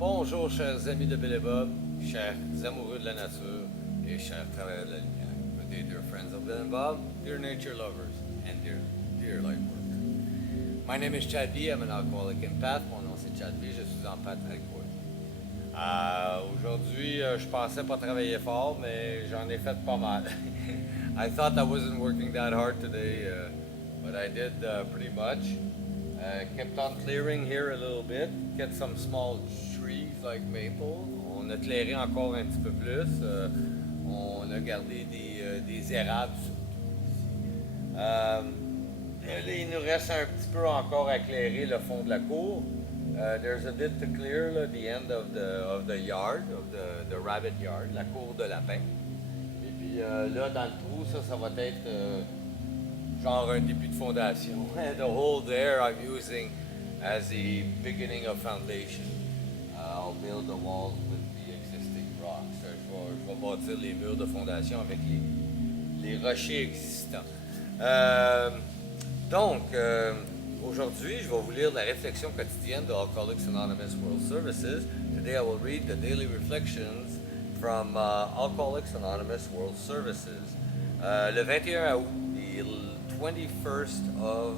Bonjour chers amis de Bill et Bob, chers amoureux de la nature et chers travailleurs de la lumière. Good day dear friends of Bill and Bob, dear nature lovers and dear light workers. My name is Chad B, I'm an alcoholic empath, mon nom c'est Chad B, je suis empathe alcoolique. Aujourd'hui, je pensais pas travailler fort, mais j'en ai fait pas mal. I thought I wasn't working that hard today, but I did pretty much. Kept on clearing here a little bit, get some small trees like maple. On a clairé encore un petit peu plus. On a gardé des érables surtout ici. Il nous reste un petit peu encore à clairer le fond de la cour. There's a bit to clear, là, the end of the yard, of the rabbit yard, la cour de lapin. Et puis là, dans le trou, ça va être genre un début de fondation. The hole there I'm using as the beginning of foundation. I'll build the walls with the existing rocks. Je vais bâtir les murs de fondation avec les rochers existants. Donc, aujourd'hui, je vais vous lire la réflexion quotidienne de Alcooliques Anonymous World Services. Today I will read the daily reflections from Alcooliques Anonymous World Services. Le 21 août, the 21st of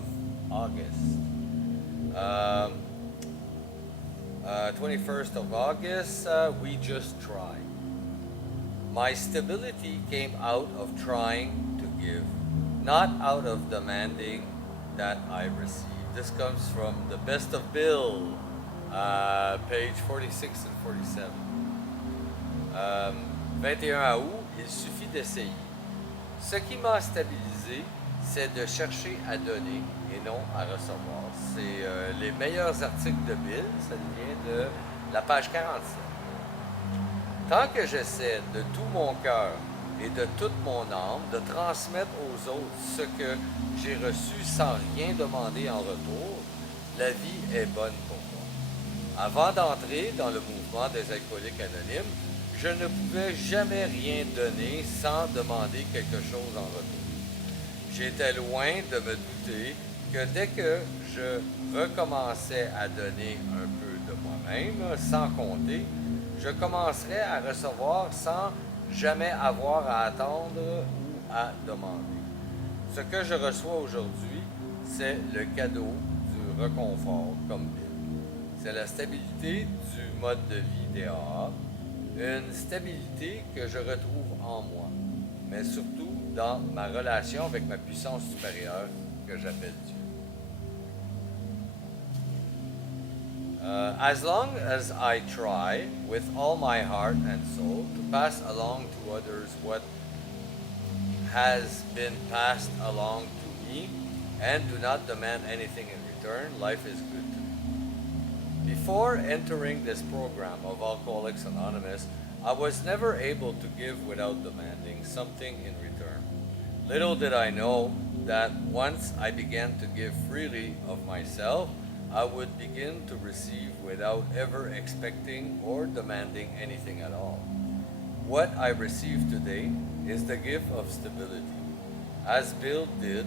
August. 21st of August, we just tried. My stability came out of trying to give, not out of demanding that I receive. This comes from the Best of Bill, page 46 and 47. 21 août, il suffit d'essayer. Ce qui m'a stabilisé, c'est de chercher à donner et non à recevoir. C'est les meilleurs articles de Bill, ça vient de la page 47. Tant que j'essaie de tout mon cœur et de toute mon âme de transmettre aux autres ce que j'ai reçu sans rien demander en retour, la vie est bonne pour moi. Avant d'entrer dans le mouvement des Alcooliques Anonymes, je ne pouvais jamais rien donner sans demander quelque chose en retour. J'étais loin de me douter que dès que je recommençais à donner un peu de moi-même, sans compter, je commencerais à recevoir sans jamais avoir à attendre ou à demander. Ce que je reçois aujourd'hui, c'est le cadeau du réconfort comme Bill. C'est la stabilité du mode de vie DAA, une stabilité que je retrouve en moi, mais surtout dans ma relation avec ma puissance supérieure que j'appelle Dieu. As long as I try with all my heart and soul to pass along to others what has been passed along to me and do not demand anything in return, life is good to me. Before entering this program of Alcoholics Anonymous, I was never able to give without demanding something in return. Little did I know that once I began to give freely of myself, I would begin to receive without ever expecting or demanding anything at all. What I receive today is the gift of stability. As Bill did,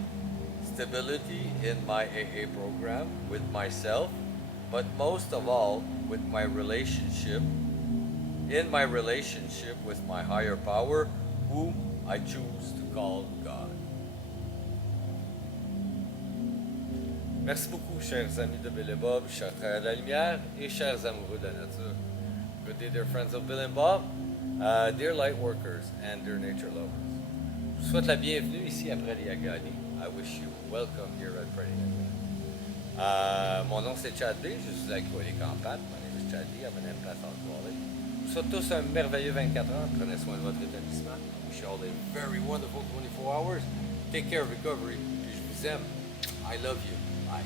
stability in my AA program with myself, but most of all with my relationship, in my relationship with my higher power, whom I choose to call God. Merci beaucoup, chers amis de Bill et Bob, chers frères de la lumière et chers amoureux de la nature. Good day, dear friends of Bill and Bob, dear light workers and dear nature lovers. Je vous souhaite la bienvenue ici à Praliagani. I wish you welcome here at Praliagani. Mon nom c'est Chad B, je suis alcoolique en pâte. My name is Chad B, I'm an empath alcoholic. Je vous souhaite tous un merveilleux 24 heures. Prenez soin de votre établissement. Wish you all a very wonderful 24 hours. Take care of recovery. Puis je vous aime. I love you. Bye.